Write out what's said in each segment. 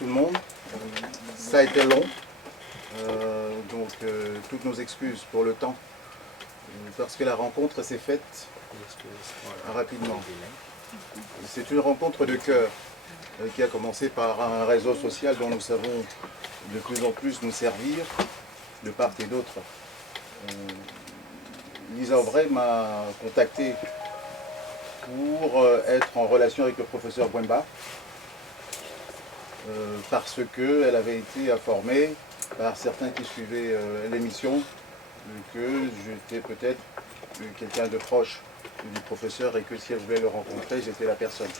tout le monde. Ça a été long, toutes nos excuses pour le temps, parce que la rencontre s'est faite rapidement. C'est une rencontre de cœur qui a commencé par un réseau social dont nous savons de plus en plus nous servir de part et d'autre. Aubrey m'a contacté pour être en relation avec le professeur Bwemba parce qu'elle avait été informée par certains qui suivaient l'émission que j'étais peut-être quelqu'un de proche du professeur et que si elle voulait le rencontrer, j'étais la personne.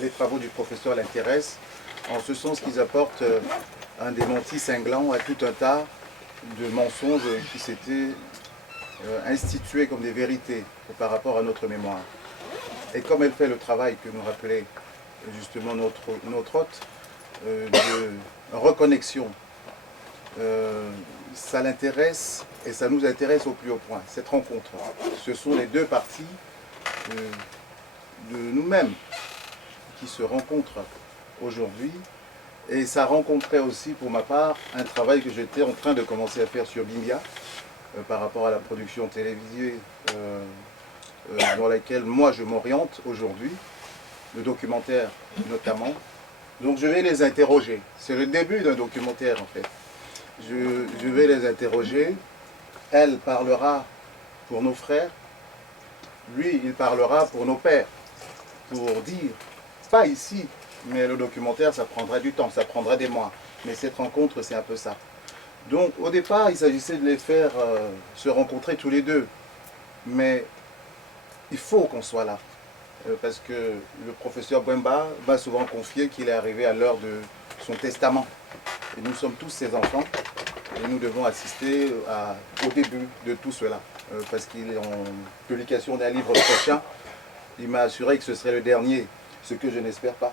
Les travaux du professeur l'intéressent en ce sens qu'ils apportent un démenti cinglant à tout un tas de mensonges qui s'étaient institués comme des vérités par rapport à notre mémoire. Et comme elle fait le travail que nous rappelait justement notre hôte, de reconnexion, ça l'intéresse et ça nous intéresse au plus haut point. Cette rencontre, ce sont les deux parties de nous-mêmes qui se rencontrent aujourd'hui. Et ça rencontrait aussi pour ma part un travail que j'étais en train de commencer à faire sur Bimbia par rapport à la production télévisée dans laquelle moi je m'oriente aujourd'hui, le documentaire notamment. Donc je vais les interroger. C'est le début d'un documentaire en fait. Je vais les interroger. Elle parlera pour nos frères. Lui, il parlera pour nos pères. Pour dire, pas ici, mais le documentaire, ça prendra du temps, ça prendra des mois. Mais cette rencontre, c'est un peu ça. Donc au départ, il s'agissait de les faire se rencontrer tous les deux. Mais il faut qu'on soit là. Parce que le professeur Bwemba m'a souvent confié qu'il est arrivé à l'heure de son testament. Et nous sommes tous ses enfants et nous devons assister au début de tout cela. Parce qu'il est en publication d'un livre prochain. Il m'a assuré que ce serait le dernier, ce que je n'espère pas.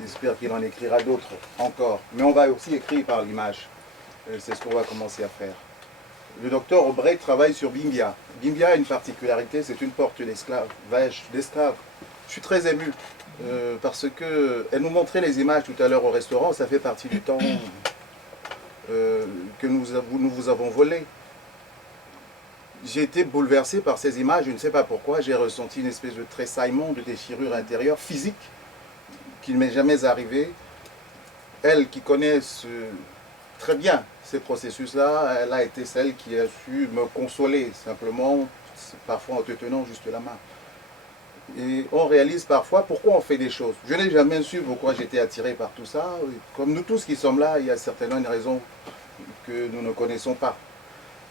J'espère qu'il en écrira d'autres encore. Mais on va aussi écrire par l'image. C'est ce qu'on va commencer à faire. Le docteur Aubrey travaille sur Bimbia. Bimbia a une particularité, c'est une porte d'esclavage, d'esclaves. Je suis très ému parce qu'elle nous montrait les images tout à l'heure au restaurant. Ça fait partie du temps que nous vous avons volé. J'ai été bouleversé par ces images, je ne sais pas pourquoi. J'ai ressenti une espèce de tressaillement, de déchirure intérieure, physique, qui ne m'est jamais arrivé. Elle qui connaît très bien ces processus-là, elle a été celle qui a su me consoler, simplement, parfois en te tenant juste la main. Et on réalise parfois pourquoi on fait des choses. Je n'ai jamais su pourquoi j'étais attiré par tout ça. Comme nous tous qui sommes là, il y a certainement une raison que nous ne connaissons pas.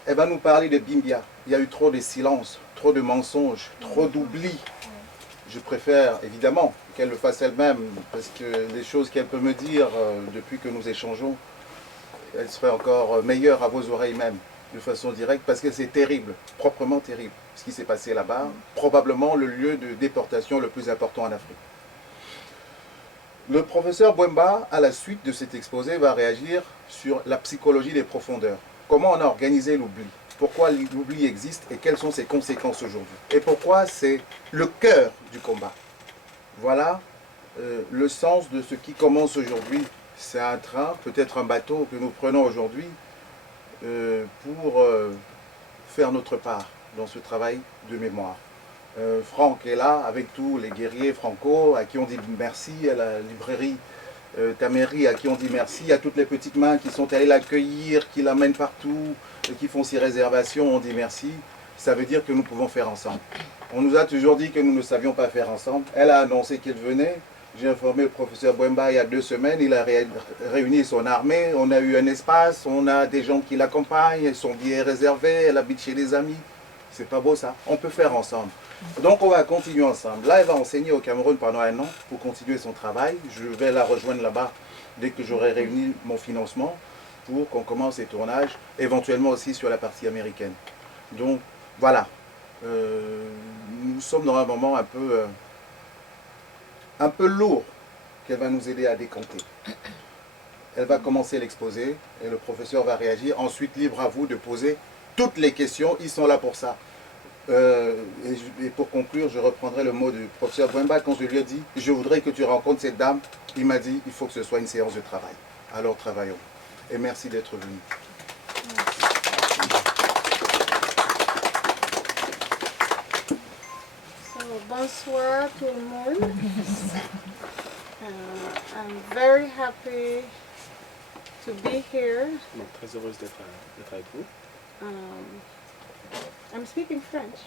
Elle va nous parler de Bimbia. Il y a eu trop de silence, trop de mensonges, trop d'oubli. Je préfère évidemment qu'elle le fasse elle-même, parce que les choses qu'elle peut me dire depuis que nous échangeons, elles seraient encore meilleures à vos oreilles même, de façon directe, parce que c'est terrible, proprement terrible, ce qui s'est passé là-bas, probablement le lieu de déportation le plus important en Afrique. Le professeur Bwemba, à la suite de cet exposé, va réagir sur la psychologie des profondeurs. Comment on a organisé l'oubli? Pourquoi l'oubli existe et quelles sont ses conséquences aujourd'hui? Et pourquoi c'est le cœur du combat? Voilà le sens de ce qui commence aujourd'hui. C'est un train, peut-être un bateau que nous prenons aujourd'hui pour faire notre part dans ce travail de mémoire. Franck est là avec tous les guerriers franco à qui on dit merci, à la librairie Taméry à qui on dit merci, à toutes les petites mains qui sont allées l'accueillir, qui l'amènent partout, qui font ses réservations, on dit merci. Ça veut dire que nous pouvons faire ensemble. On nous a toujours dit que nous ne savions pas faire ensemble. Elle a annoncé qu'elle venait. J'ai informé le professeur Bwemba il y a 2 semaines. Il a réuni son armée. On a eu un espace. On a des gens qui l'accompagnent. Son billet est réservé. Elle habite chez des amis. C'est pas beau ça. On peut faire ensemble. Donc on va continuer ensemble. Là, elle va enseigner au Cameroun pendant 1 an pour continuer son travail. Je vais la rejoindre là-bas dès que j'aurai réuni mon financement pour qu'on commence les tournages, éventuellement aussi sur la partie américaine. Donc voilà. Nous sommes dans un moment un peu lourd qu'elle va nous aider à décanter. Elle va commencer l'exposé et le professeur va réagir. Ensuite, libre à vous de poser toutes les questions. Ils sont là pour ça. Et pour conclure, je reprendrai le mot du professeur Bwemba quand je lui ai dit « Je voudrais que tu rencontres cette dame ». Il m'a dit « Il faut que ce soit une séance de travail ». Alors travaillons. Et merci d'être venu. Bonsoir tout le monde. I'm very happy to be here. Donc, très heureuse d'être avec vous. I'm speaking French.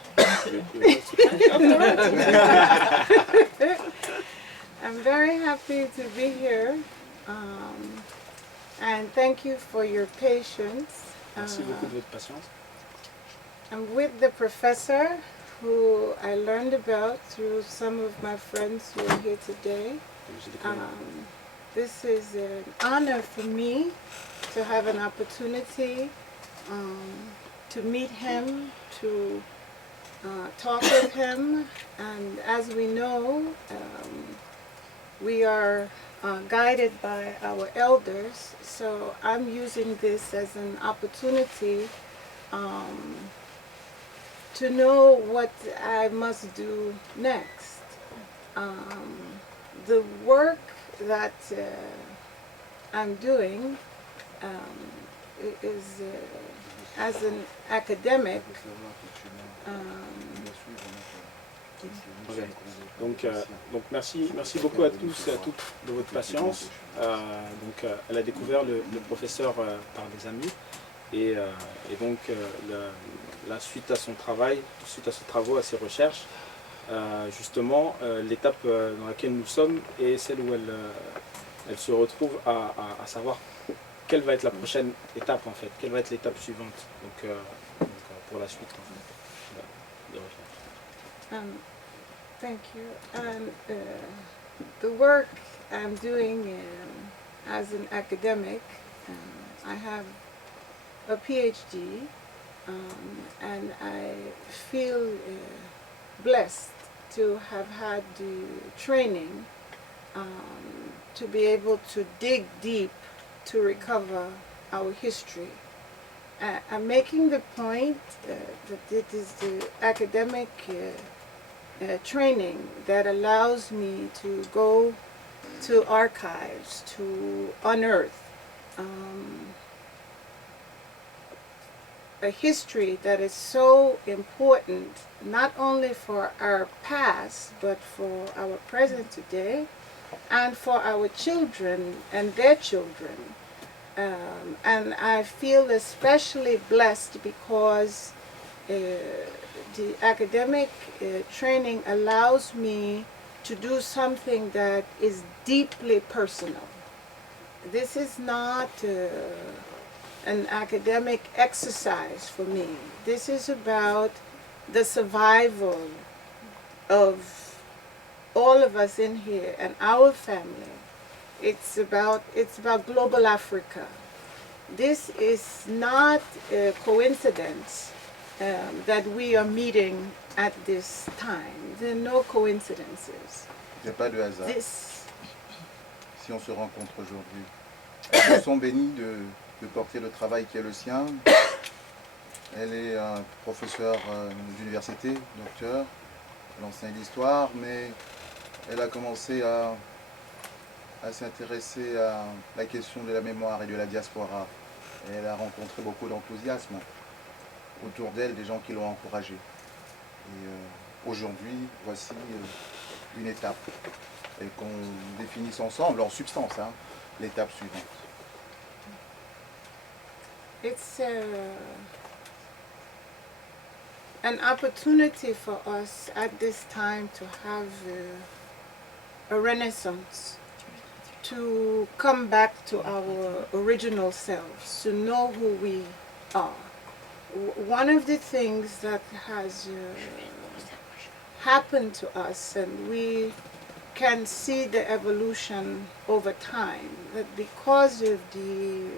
I'm very happy to be here. And thank you for your patience. Merci beaucoup de votre patience. I'm with the professor who I learned about through some of my friends who are here today. This is an honor for me to have an opportunity to meet him, to talk with him, and as we know, we are guided by our elders, so I'm using this as an opportunity to know what I must do next. The work that I'm doing is as an academic. Okay. Donc merci beaucoup à tous et à toutes de votre patience. Elle a découvert le professeur par des amis et donc la suite à son travail, suite à ses travaux, à ses recherches, justement l'étape dans laquelle nous sommes est celle où elle se retrouve à savoir quelle va être la prochaine étape en fait, quelle va être l'étape suivante pour la suite des recherches. Thank you. And the work I'm doing as an academic, I have a PhD, and I feel blessed to have had the training to be able to dig deep to recover our history. I'm making the point that it is the academic training that allows me to go to archives, to unearth a history that is so important, not only for our past, but for our present today, and for our children and their children. And I feel especially blessed because the academic training allows me to do something that is deeply personal. This is not an academic exercise for me. This is about the survival of all of us in here and our family. It's about global Africa. This is not a coincidence that we are meeting at this time. There are no coincidences. Il n'y a pas de hasard. Si on se rencontre aujourd'hui, elles sont bénies de porter le travail qui est le sien. Elle est un professeur d'université, docteur, elle enseigne l'histoire, mais elle a commencé à s'intéresser à la question de la mémoire et de la diaspora. Et elle a rencontré beaucoup d'enthousiasme autour d'elle, des gens qui l'ont encouragée. Et aujourd'hui, voici une étape. Et qu'on définisse ensemble, en substance, l'étape suivante. It's an opportunity for us at this time to have a renaissance, to come back to our original selves, to know who we are. One of the things that has happened to us, and we can see the evolution over time, that because of the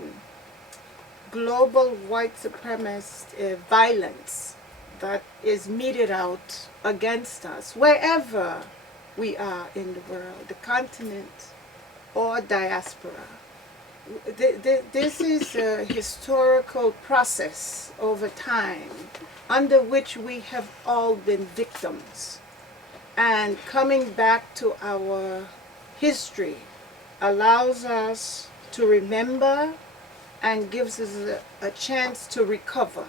global white supremacist violence that is meted out against us, wherever we are in the world, the continent or diaspora, this is a historical process over time under which we have all been victims. And coming back to our history allows us to remember and gives us a chance to recover.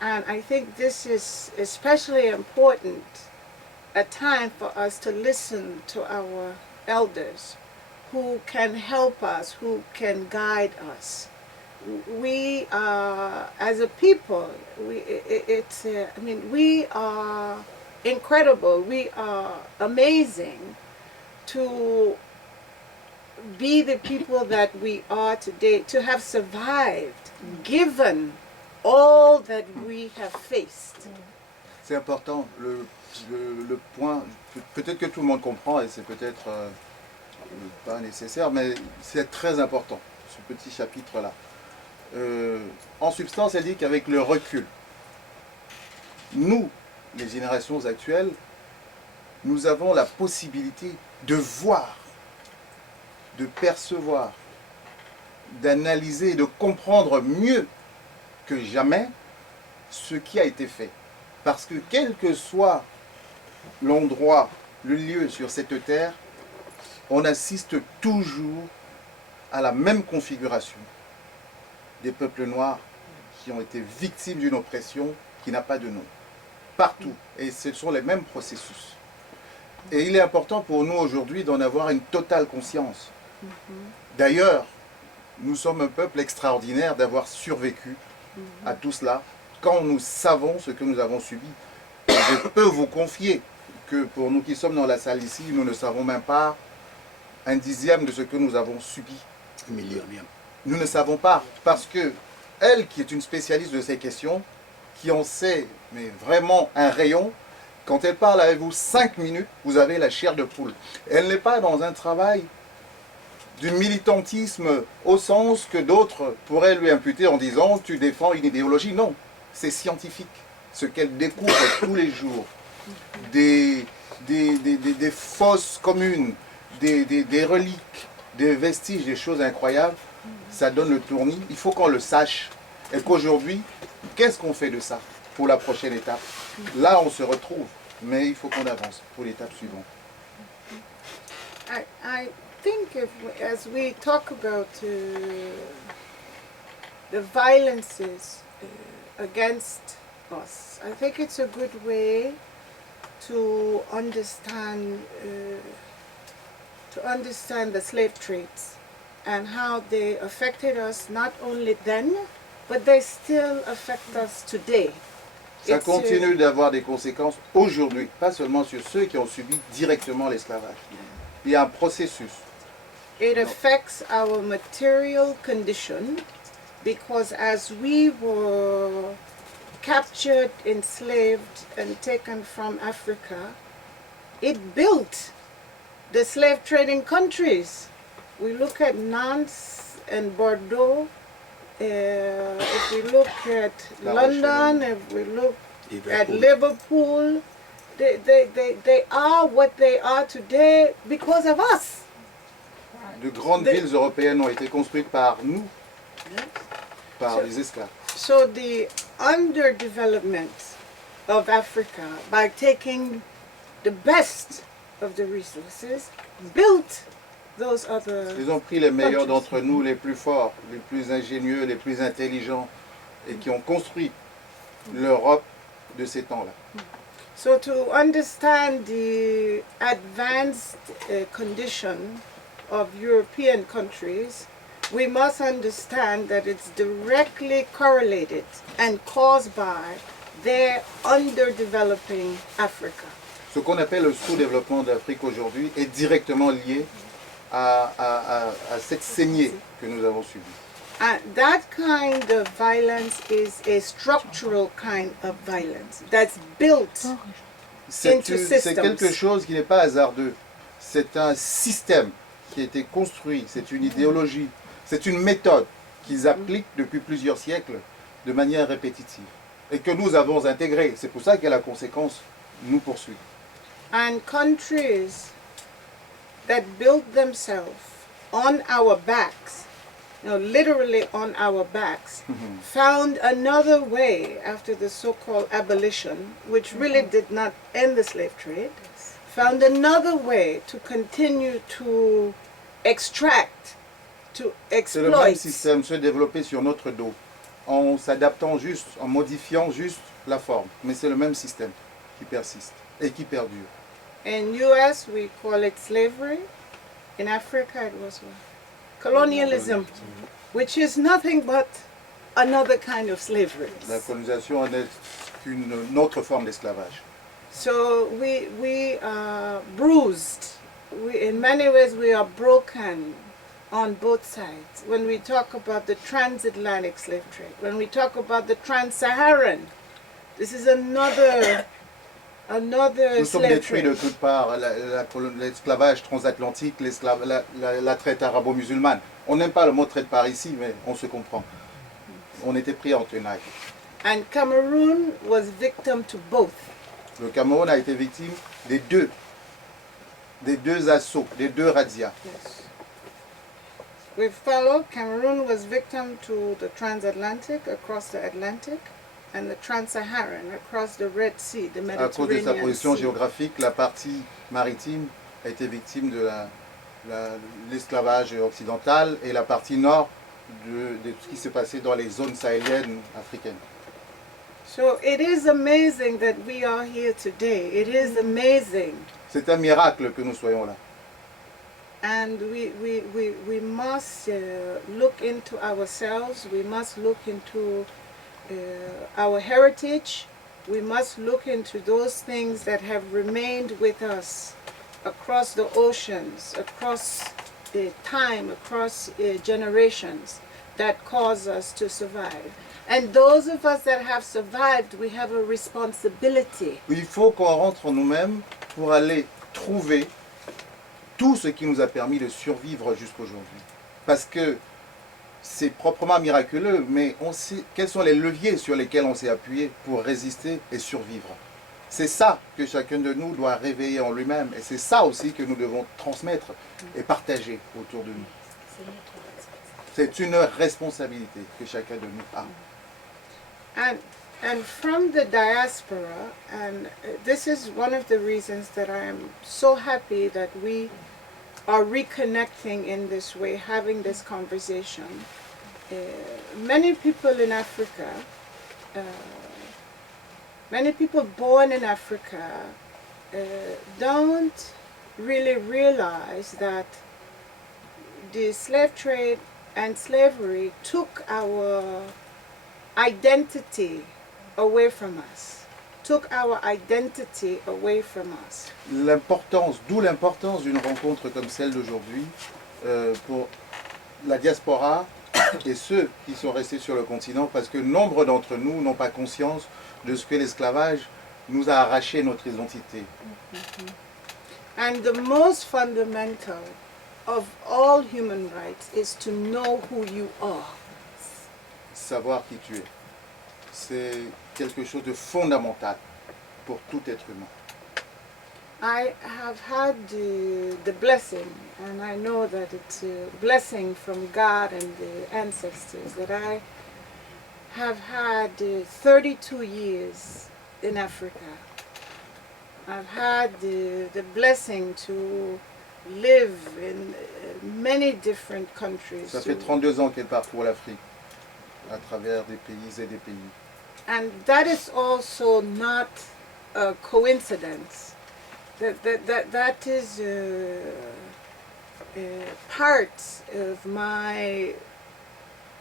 And I think this is especially important, a time for us to listen to our elders who can help us, who can guide us. We are, as a people, we are incredible, we are amazing to be the people that we are today, to have survived, given all that we have faced. C'est important, le point, peut-être que tout le monde comprend et c'est peut-être pas nécessaire, mais c'est très important, ce petit chapitre-là. En substance, elle dit qu'avec le recul, nous, les générations actuelles, nous avons la possibilité de voir, de percevoir, d'analyser et de comprendre mieux que jamais ce qui a été fait. Parce que quel que soit l'endroit, le lieu sur cette terre, on assiste toujours à la même configuration des peuples noirs qui ont été victimes d'une oppression qui n'a pas de nom. Partout. Et ce sont les mêmes processus. Et il est important pour nous aujourd'hui d'en avoir une totale conscience. D'ailleurs, nous sommes un peuple extraordinaire d'avoir survécu à tout cela quand nous savons ce que nous avons subi. Et je peux vous confier que pour nous qui sommes dans la salle ici, nous ne savons même pas un dixième de ce que nous avons subi. Un millionième. Nous ne savons pas, parce que elle, qui est une spécialiste de ces questions, qui en sait mais vraiment un rayon, quand elle parle avec vous 5 minutes, vous avez la chair de poule. Elle n'est pas dans un travail du militantisme au sens que d'autres pourraient lui imputer en disant « tu défends une idéologie ». Non, c'est scientifique. Ce qu'elle découvre tous les jours, des fosses communes, des reliques, des vestiges, des choses incroyables, ça donne le tournis. Il faut qu'on le sache. Et qu'aujourd'hui, qu'est-ce qu'on fait de ça pour la prochaine étape? Là, on se retrouve, mais il faut qu'on avance pour l'étape suivante. I think as we talk about the violences against us, I think it's a good way to understand the slave trades and how they affected us not only then, but they still affect us today. Ça continue d'avoir des conséquences aujourd'hui, pas seulement sur ceux qui ont subi directement l'esclavage. Il y a un processus. It affects our material condition because as we were captured, enslaved, and taken from Africa, it built the slave trading countries. We look at Nantes and Bordeaux, if we look at London, if we look at Liverpool, they are what they are today because of us. De grandes villes européennes ont été construites par nous, par les esclaves. So the underdevelopment of Africa, by taking the best of the resources, built those other Ils ont pris les meilleurs countries. d'entre nous, les plus forts, les plus ingénieux, les plus intelligents, et qui ont construit l'Europe de ces temps-là. So to understand the advanced condition of European countries, we must understand that it's directly correlated and caused by their underdeveloping Africa. Ce qu'on appelle le sous-développement d'Afrique aujourd'hui est directement lié à cette saignée que nous avons subie. And that kind of violence is a structural kind of violence that's built into C'est quelque systems. chose qui n'est pas hasardeux. C'est un système qui a été construit, c'est une idéologie, c'est une méthode qu'ils appliquent depuis plusieurs siècles de manière répétitive et que nous avons intégrée. C'est pour ça que la conséquence nous poursuit. And countries that built themselves on our backs literally on our backs, found another way after the so-called abolition, which really did not end the slave trade, found another way to continue to extract, to C'est le même exploit. système se développer sur notre dos, en s'adaptant juste, en modifiant juste la forme. Mais c'est le même système qui persiste et qui perdure. In US, we call it slavery. In Africa, it was what? Colonialism, which is nothing but another kind of slavery. La colonisation n'est qu'une autre forme d'esclavage. So we are bruised. In many ways, we are broken on both sides. When we talk about the transatlantic slave trade, when we talk about the trans-Saharan, this is another Nous sommes slave détruits de trade. toutes parts, l'esclavage transatlantique, la traite arabo-musulmane. On n'aime pas le mot traite par ici, mais on se comprend. On était pris en tenaille. And Cameroun was victim to both. Le Cameroun a été victime des deux assauts, des deux razzias. Yes. We followed, Cameroun was victim to the transatlantic, across the Atlantic, and the trans-Saharan, across the Red Sea, the À cause de sa Mediterranean position Sea. géographique, la partie maritime a été victime de l'esclavage occidental et la partie nord de ce qui s'est passé dans les zones sahéliennes africaines. So it is amazing that we are here today. It is amazing. C'est un miracle que nous soyons là. And we must look into ourselves. We must look into our heritage. We must look into those things that have remained with us across the oceans, across time, across generations, that cause us to survive. And those of us that have survived, we have a responsibility. Il faut qu'on rentre en nous-mêmes pour aller trouver tout ce qui nous a permis de survivre jusqu'aujourd'hui. Parce que c'est proprement miraculeux, mais on sait quels sont les leviers sur lesquels on s'est appuyé pour résister et survivre. C'est ça que chacun de nous doit réveiller en lui-même, et c'est ça aussi que nous devons transmettre et partager autour de nous. C'est une responsabilité que chacun de nous a. And from the diaspora, and this is one of the reasons that I am so happy that we are reconnecting in this way, having this conversation. Many people in Africa, many people born in Africa don't really realize that the slave trade and slavery took our identity away from us, took our identity away from us. D'où l'importance d'une rencontre comme celle d'aujourd'hui pour la diaspora et ceux qui sont restés sur le continent, parce que nombre d'entre nous n'ont pas conscience de ce que l'esclavage nous a arraché notre identité. And the most fundamental of all human rights is to know who you are. Savoir qui tu es, c'est quelque chose de fondamental pour tout être humain. I have had the blessing, and I know that it's a blessing from God and the ancestors, that I have had 32 years in Africa. I've had the blessing to live in many different countries. Ça fait 32 ans qu'elle parcourt l'Afrique, à travers des pays et des pays. And that is also not a coincidence. That is part of my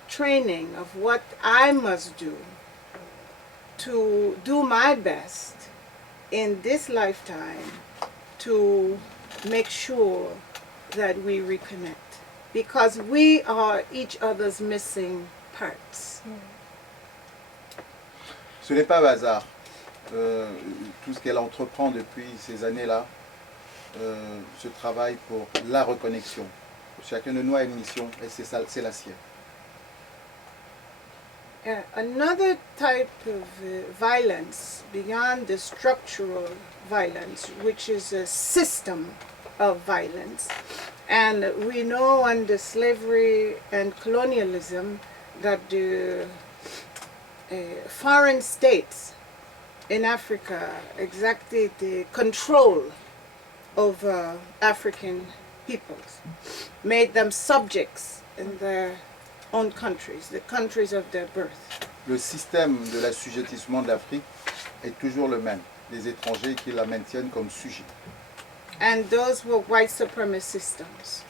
training of what I must do to do my best in this lifetime to make sure that we reconnect, because we are each other's missing parts. Ce n'est pas un hasard. Tout ce qu'elle entreprend depuis ces années-là, ce travail pour la reconnexion. Chacun de nous a une mission et c'est la sienne. Another type of violence beyond the structural violence, which is a system of violence, And we know under slavery and colonialism that the foreign states in Africa exacted the control over African peoples, made them subjects in their own countries, the countries of their birth. Le système de l'assujettissement de l'Afrique est toujours le même, les étrangers qui la maintiennent comme sujet. And those were white supremacist systems.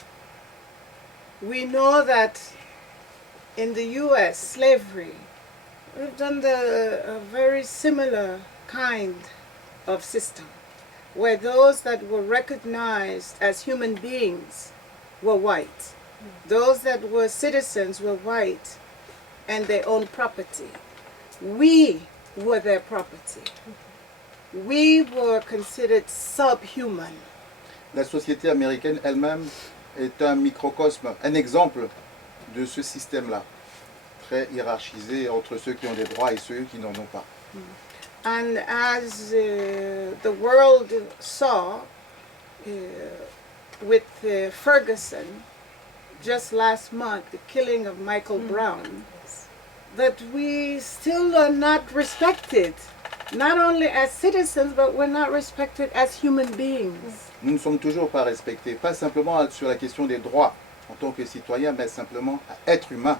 We know that in the US, slavery, we've done a very similar kind of system, where those that were recognized as human beings were white. Those that were citizens were white and they owned property. We were their property. We were considered subhuman. La société américaine elle-même est un microcosme, un exemple de ce système-là, très hiérarchisé entre ceux qui ont des droits et ceux qui n'en ont pas. And as the world saw with Ferguson, just last month, the killing of Michael Brown, that we still are not respected, not only as citizens, but we're not respected as human beings. Nous ne sommes toujours pas respectés, pas simplement sur la question des droits en tant que citoyens, mais simplement à être humain.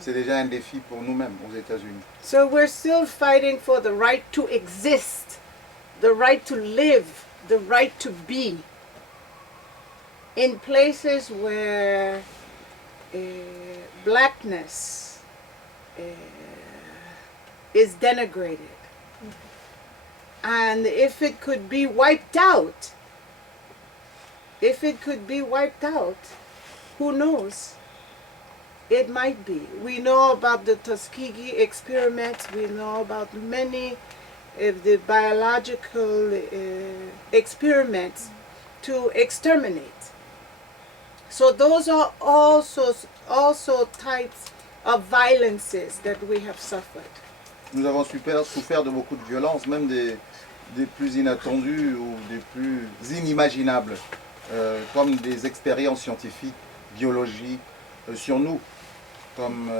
C'est déjà un défi pour nous-mêmes aux États-Unis. So we're still fighting for the right to exist, the right to live, the right to be in places where blackness is denigrated. And if it could be wiped out, who knows? It might be. We know about the Tuskegee experiments. We know about many of the biological experiments to exterminate. So those are also types of violences that we have suffered. Nous avons souffert de beaucoup de violences, même des plus inattendues ou des plus inimaginables, comme des expériences scientifiques, biologiques, sur nous, comme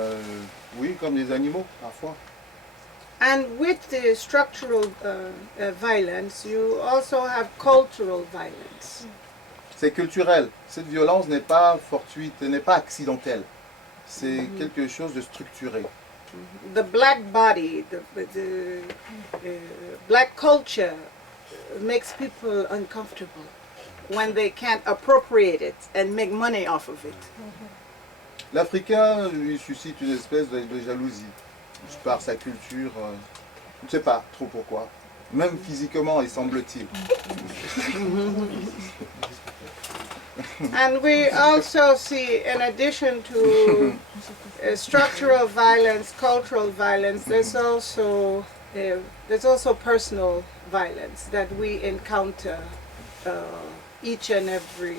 des animaux parfois. And with the structural violence, you also have cultural violence. C'est culturel. Cette violence n'est pas fortuite, n'est pas accidentelle. C'est quelque chose de structuré. The black body, the black culture makes people uncomfortable when they can't appropriate it and make money off of it. L'Africain lui suscite une espèce de jalousie par sa culture. Je ne sais pas trop pourquoi. Même physiquement, il semble-t-il. And we also see, in addition to structural violence, cultural violence, there's also personal violence that we encounter each and every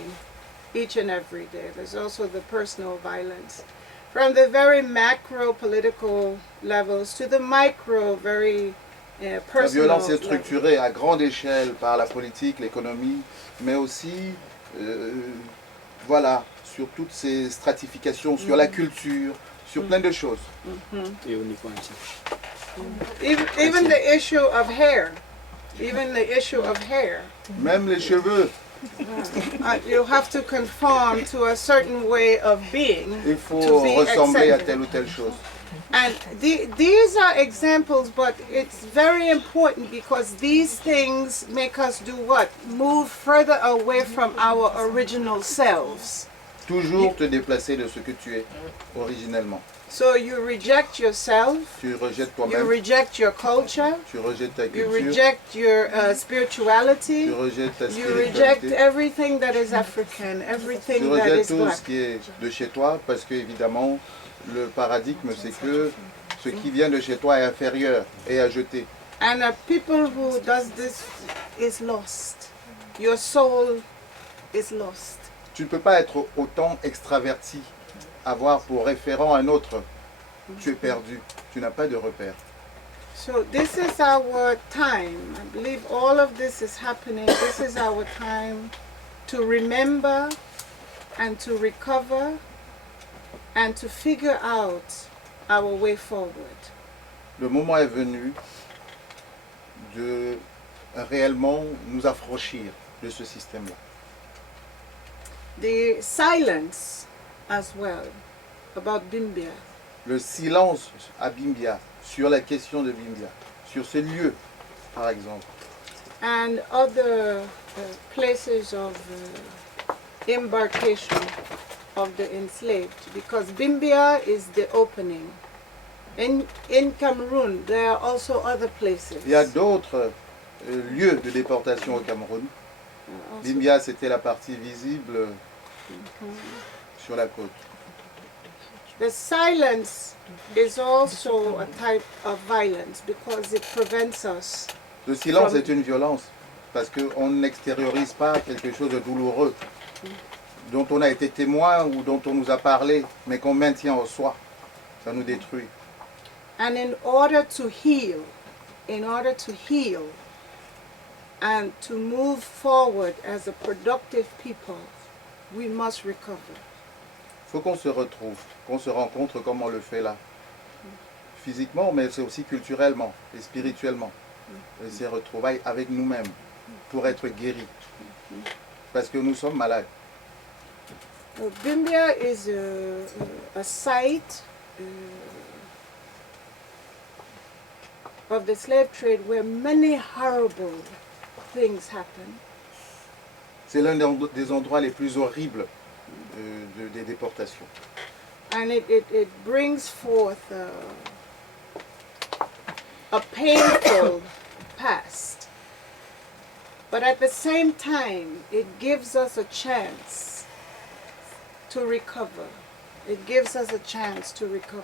day. There's also the personal violence, from the very macro political levels to the micro, very personal. La violence est structurée à grande échelle par la politique, l'économie, mais aussi sur toutes ces stratifications, sur la culture, sur plein de choses. Et au niveau intime. Even the issue of hair. Même les cheveux. You have to conform to a certain way of being. Il faut ressembler à telle ou telle chose. And these are examples, but it's very important because these things make us do what? Move further away from our original selves. Toujours te déplacer de ce que tu es originellement. So you reject yourself. Tu rejettes You toi-même. reject your culture. Tu rejettes ta You culture. reject your spirituality. Tu rejettes ta You reject spiritualité. everything that is African, Tu everything that rejettes is tout black. ce qui est de chez toi parce que évidemment le paradigme c'est que ce qui vient de chez toi est inférieur et à jeter. And people who does this is lost. Your soul is lost. Tu ne peux pas être autant extraverti, avoir pour référent un autre. Tu es perdu, tu n'as pas de repère. So this is our time. I believe all of this is happening. This is our time to remember and to recover and to figure out our way forward. Le moment est venu de réellement nous affranchir de ce système-là. The silence as well about Bimbia. Le silence à Bimbia, sur la question de Bimbia, sur ce lieu, par exemple, And other places of embarkation of the enslaved, because Bimbia is the opening. In Cameroun, there are also other places. il y a d'autres lieux de déportation au Cameroun. Also- Bimbia, c'était la partie visible sur la côte. The silence is also a type of violence because it prevents us. Le silence est une violence parce qu'on n'extériorise pas quelque chose de douloureux dont on a été témoin ou dont on nous a parlé, mais qu'on maintient en soi. Ça nous détruit. And in order to heal and to move forward as a productive people, we must recover. Il faut qu'on se retrouve, qu'on se rencontre comme on le fait là. Physiquement, mais c'est aussi culturellement et spirituellement. Et ces retrouvailles avec nous-mêmes pour être guéris. Parce que nous sommes malades. Bimbia is a site of the slave trade where many horrible things happen. C'est l'un des endroits les plus horribles des déportations. And it brings forth a painful past. But at the same time, it gives us a chance to recover. It gives us a chance to recover.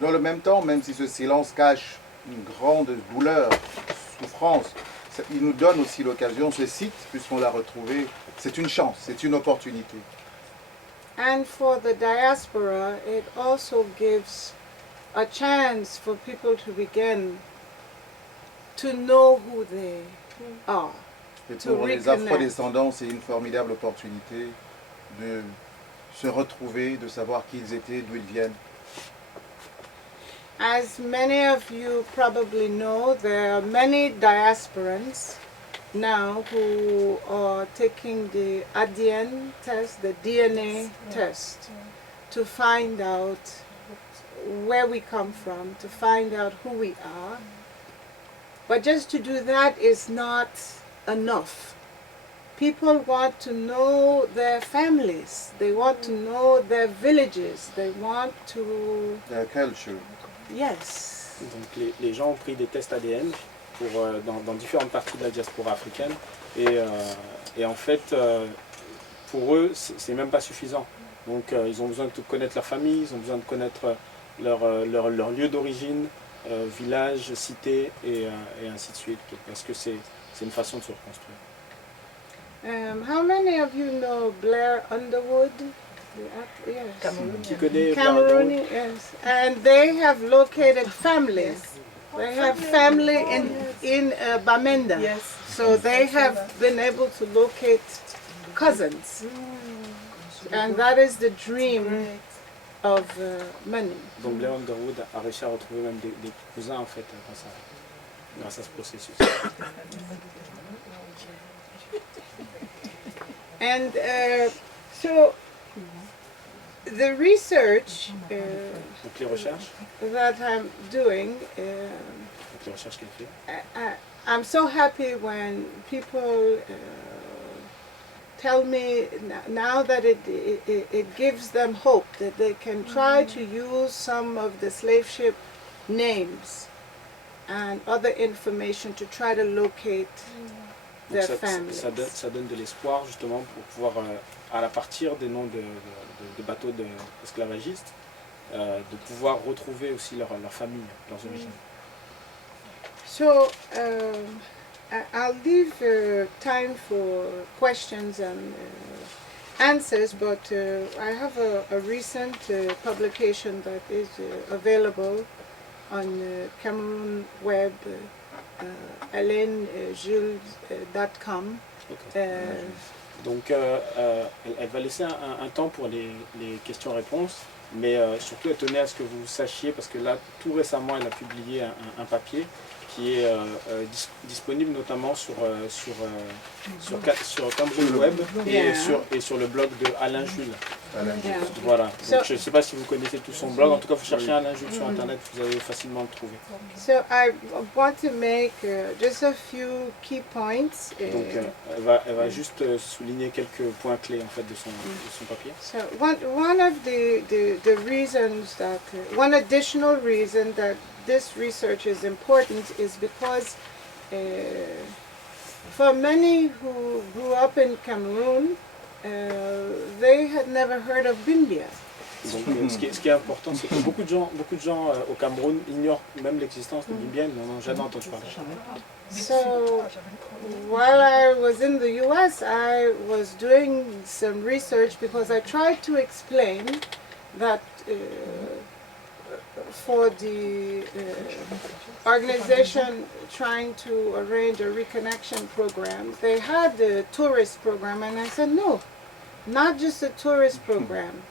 Dans le même temps, même si ce silence cache une grande douleur, souffrance, il nous donne aussi l'occasion, ce site, puisqu'on l'a retrouvé, c'est une chance, c'est une opportunité. And for the diaspora, it also gives a chance for people to begin to know who they are. Et To pour les reconnect. afro-descendants, c'est une formidable opportunité de se retrouver, de savoir qui ils étaient, d'où ils viennent. As many of you probably know, there are many diasporans now who are taking the ADN test, the DNA test, to find out where we come from, to find out who we are. But just to do that is not enough. People want to know their families, they want to know their villages, they want to... La culture. Yes. Donc les gens ont pris des tests ADN pour, dans différentes parties de la diaspora africaine et en fait pour eux c'est même pas suffisant. Donc ils ont besoin de connaître leur famille, ils ont besoin de connaître leur lieu d'origine, village, cité et ainsi de suite parce que c'est une façon de se reconstruire. How many of you know Blair Underwood? Yes. Qui connaît Cameroun, yes. And they have located families. They have family in Bamenda. Yes. So they have been able to locate cousins. And that is the dream of many. Donc Blair Underwood a réussi à retrouver même des cousins en fait grâce à ce processus. And so the research Donc les recherches, that I'm doing, donc les recherches qu'elle fait. I'm so happy when people tell me now that it gives them hope that they can try to use some of the slave ship names and other information to try to locate their Donc families. ça donne de l'espoir justement pour pouvoir, à partir des noms de bateaux esclavagistes, de pouvoir retrouver aussi leur famille, leurs origines. So I'll leave time for questions and answers, but I have a recent publication that is available on Cameroun web, AlaineJules.com. Donc elle va laisser un temps pour les questions-réponses, mais surtout elle tenait à ce que vous sachiez, parce que là tout récemment elle a publié un papier qui est disponible notamment sur Cameroun Web et sur le blog de Alain Jules. Yeah. Voilà, donc je ne sais pas si vous connaissez tout son blog, en tout cas vous cherchez Alain Jules sur internet, vous allez facilement le trouver. So I want to make just a few key points. Donc elle va juste souligner quelques points clés en fait de son papier. So one of the reasons that one additional reason that this research is important is because for many who grew up in Cameroun, they had never heard of Bimbia. Donc ce qui est important, c'est que beaucoup de gens au Cameroun ignorent même l'existence de Bimbia, ils n'en ont jamais entendu parler. So while I was in the US, I was doing some research because I tried to explain that for the organization trying to arrange a reconnection program, they had the tourist program, and I said, no, not just a tourist program.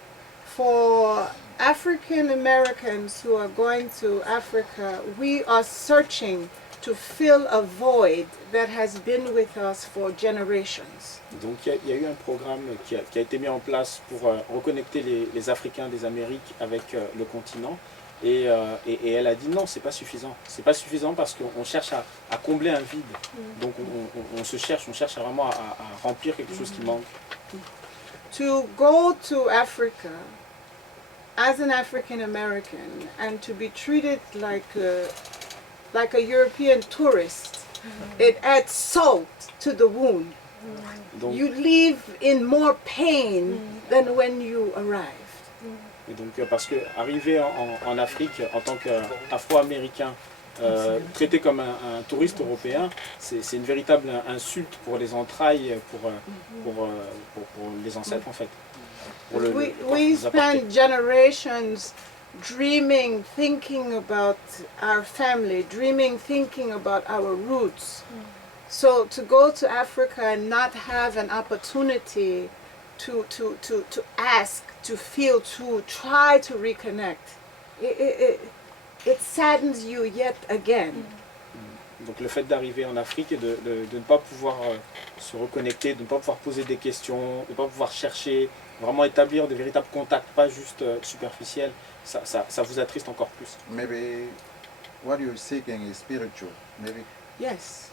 For African Americans who are going to Africa, we are searching to fill a void that has been with us for generations. Donc il y a eu un programme qui a été mis en place pour reconnecter les Africains des Amériques avec le continent. Et elle a dit non, c'est pas suffisant. C'est pas suffisant parce qu'on cherche à combler un vide. Donc on cherche vraiment à remplir quelque chose qui manque. To go to Africa as an African American and to be treated like a European tourist, it adds salt to the wound. Donc, You leave in more pain than when you arrived. et donc parce que arriver en Afrique en tant qu'Afro-Américain, traité comme un touriste européen, c'est une véritable insulte pour les entrailles, pour les ancêtres en fait. We spend generations dreaming, thinking about our family, dreaming, thinking about our roots. So to go to Africa and not have an opportunity to ask, to feel, to try to reconnect, it saddens you yet again. Donc le fait d'arriver en Afrique et de ne pas pouvoir se reconnecter, de ne pas pouvoir poser des questions, de ne pas pouvoir chercher, vraiment établir de véritables contacts, pas juste superficiels, ça vous attriste encore plus. Maybe what you're seeking is spiritual. Maybe. Yes,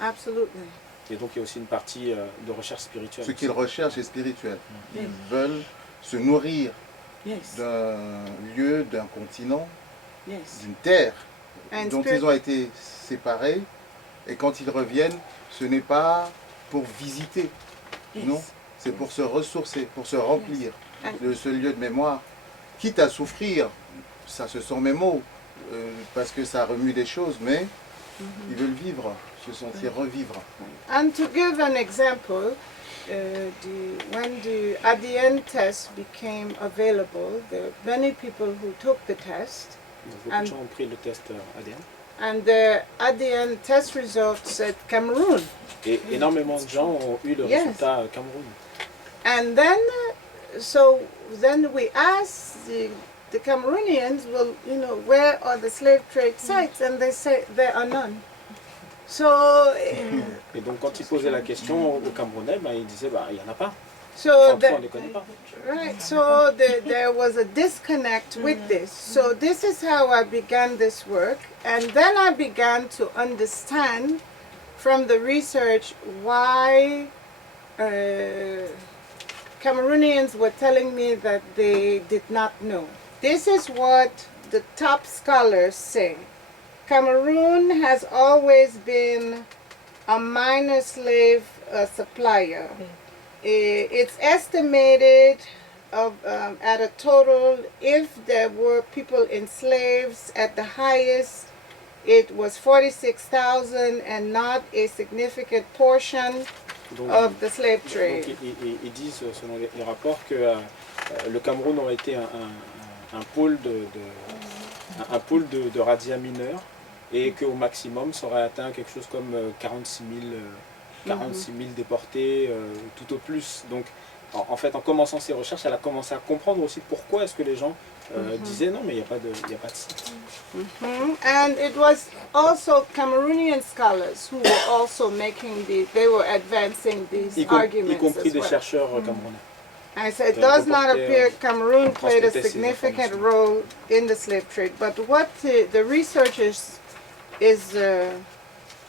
absolutely. Et donc il y a aussi une partie de recherche spirituelle. Ce qu'ils recherchent est spirituel. Ils veulent se nourrir d'un lieu, d'un continent, d'une terre dont ils ont été séparés. Et quand ils reviennent, ce n'est pas pour visiter, non, c'est pour se ressourcer, pour se remplir de ce lieu de mémoire. Quitte à souffrir, ça ce sont mes mots, parce que ça remue des choses, mais ils veulent vivre, se sentir revivre. And to give an example, when the ADN test became available, there were many people who took the test. Beaucoup de gens ont pris le test ADN. And the ADN test results said Cameroun. Et énormément de gens ont eu le résultat Cameroun. And then, then we asked the Cameroonians, well, where are the slave trade sites? And they say there are none. So. Et donc quand ils posaient la question aux Camerounais, ils disaient il n'y en a pas. So on ne les connaît pas. Right, so there was a disconnect with this. So this is how I began this work, and then I began to understand from the research why Cameroonians were telling me that they did not know. This is what the top scholars say. Cameroun has always been a minor slave supplier. It's estimated at a total, if there were people enslaved at the highest, it was 46,000 and not a significant portion of the slave trade. Donc, ils disent, selon les rapports, que le Cameroun aurait été un pôle de razzias mineurs et qu'au maximum, ça aurait atteint quelque chose comme 46 000 46 000 déportés, tout au plus. Donc, en fait, en commençant ces recherches, elle a commencé à comprendre aussi pourquoi est-ce que les gens disaient non, mais il n'y a pas de site. And it was also Cameroonian scholars who were also they were advancing these arguments Y compris as des well. chercheurs camerounais. I said, it does not appear Cameroon played a significant role in the slave trade, but what the research is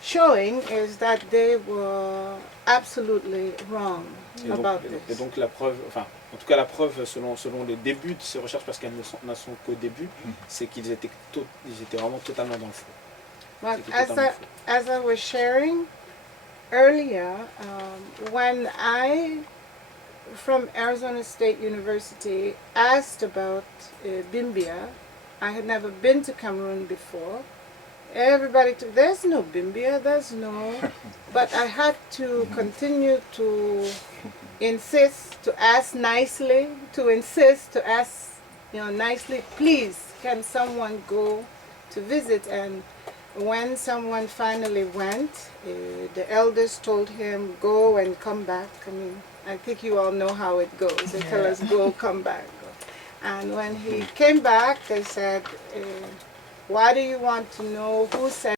showing is that they were absolutely wrong about this. Et donc la preuve, enfin, en tout cas la preuve selon les débuts de ces recherches, parce qu'elles n'en sont qu'au début, c'est qu'ils étaient vraiment totalement dans le faux. But as I was sharing earlier, when I from Arizona State University asked about Bimbia. I had never been to Cameroon before. Everybody took, there's no Bimbia, there's no, but I had to continue to insist, to ask nicely, nicely, please, can someone go to visit? And when someone finally went, the elders told him, go and come back. I mean, I think you all know how it goes. They tell us, go, come back. And when he came back, they said, why do you want to know who sent